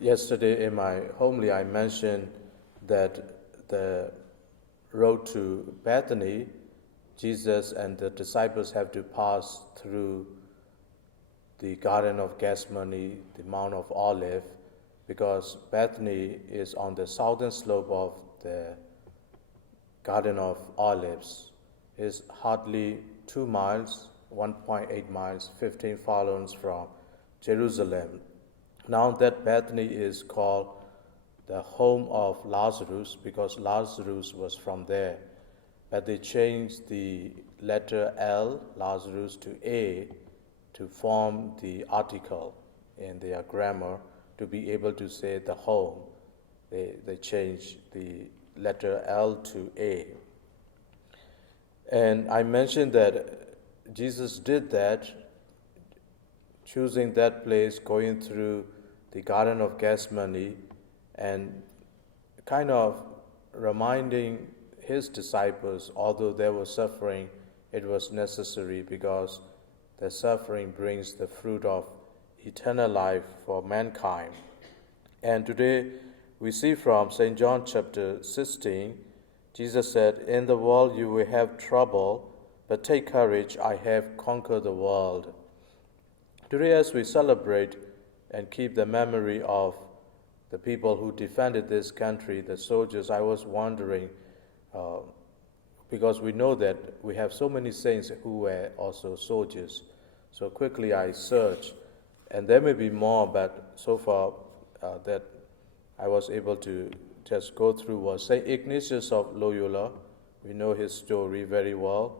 Yesterday in my homily, I mentioned that the road to Bethany, Jesus and the disciples have to pass through the Garden of Gethsemane, the Mount of Olive, because Bethany is on the southern slope of the Garden of Olives. It's hardly 2 miles, 1.8 miles, 15 furlongs from Jerusalem. Now that Bethany is called the home of Lazarus because Lazarus was from there. But they changed the letter L, Lazarus, to A to form the article in their grammar to be able to say the home. They changed the letter L to A. And I mentioned that Jesus did that, choosing that place, going through the Garden of Gethsemane, and kind of reminding his disciples, although they were suffering, it was necessary because the suffering brings the fruit of eternal life for mankind. And today we see from St. John chapter 16, Jesus said, "In the world you will have trouble, but take courage, I have conquered the world." Today, as we celebrate and keep the memory of the people who defended this country, the soldiers, I was wondering, because we know that we have so many saints who were also soldiers. So quickly I searched, and there may be more, but so far that I was able to just go through was St. Ignatius of Loyola. We know his story very well.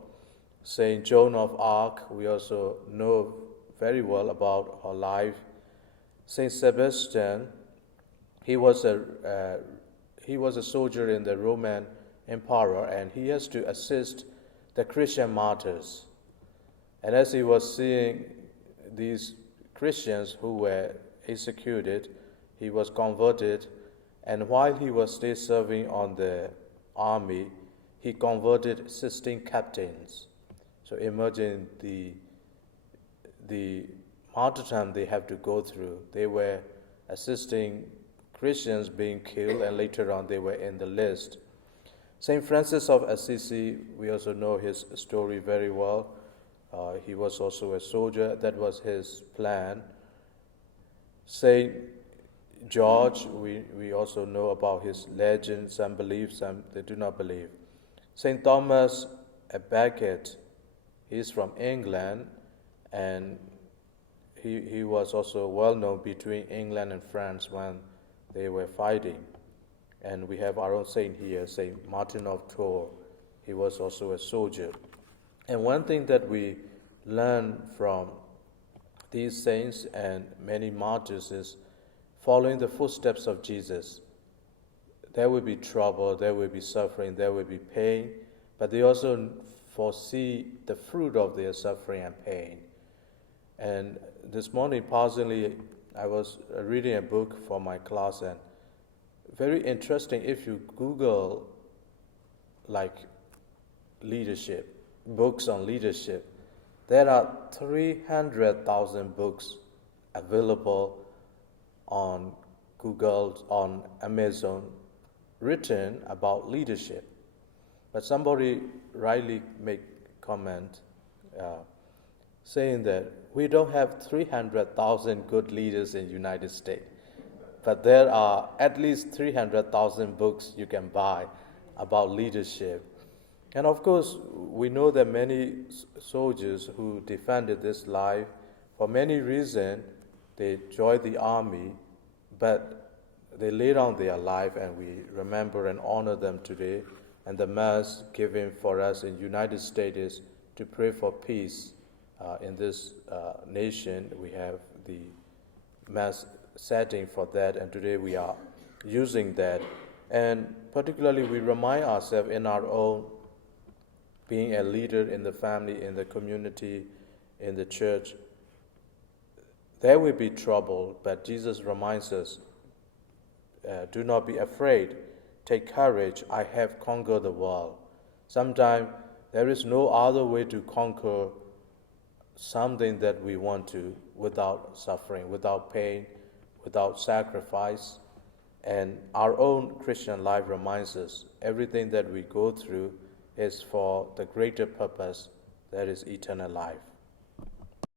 St. Joan of Arc, we also know very well about her life. St. Sebastian, he was a soldier in the Roman Empire, and he has to assist the Christian martyrs. And as he was seeing these Christians who were executed, he was converted, and while he was still serving on the army, he converted 16 captains. So imagine the martyrdom they have to go through. They were assisting Christians being killed, and later on they were in the list. St. Francis of Assisi, we also know his story very well. He was also a soldier. That was his plan. St. George, we also know about his legend. Some believe, some they do not believe. St. Thomas a Becket, he's from England, and he was also well known between England and France when they were fighting. And we have our own saint here, St. Martin of Tours. He was also a soldier. And one thing that we learn from these saints and many martyrs is following the footsteps of Jesus. There will be trouble, there will be suffering, there will be pain, but they also foresee the fruit of their suffering and pain. And this morning, personally, I was reading a book for my class, and very interesting. If you Google like leadership, books on leadership, there are 300,000 books available on Google, on Amazon, written about leadership. But somebody rightly made comment saying that we don't have 300,000 good leaders in the United States, but there are at least 300,000 books you can buy about leadership. And of course, we know that many soldiers who defended this life, for many reasons, they joined the army, but they laid down their life, and we remember and honor them today. And the Mass given for us in the United States is to pray for peace in this nation. We have the Mass setting for that, and today we are using that. And particularly we remind ourselves in our own being a leader in the family, in the community, in the church. There will be trouble, but Jesus reminds us, do not be afraid. Take courage. I have conquered the world. Sometimes there is no other way to conquer something that we want to without suffering, without pain, without sacrifice. And our own Christian life reminds us everything that we go through is for the greater purpose, that is eternal life.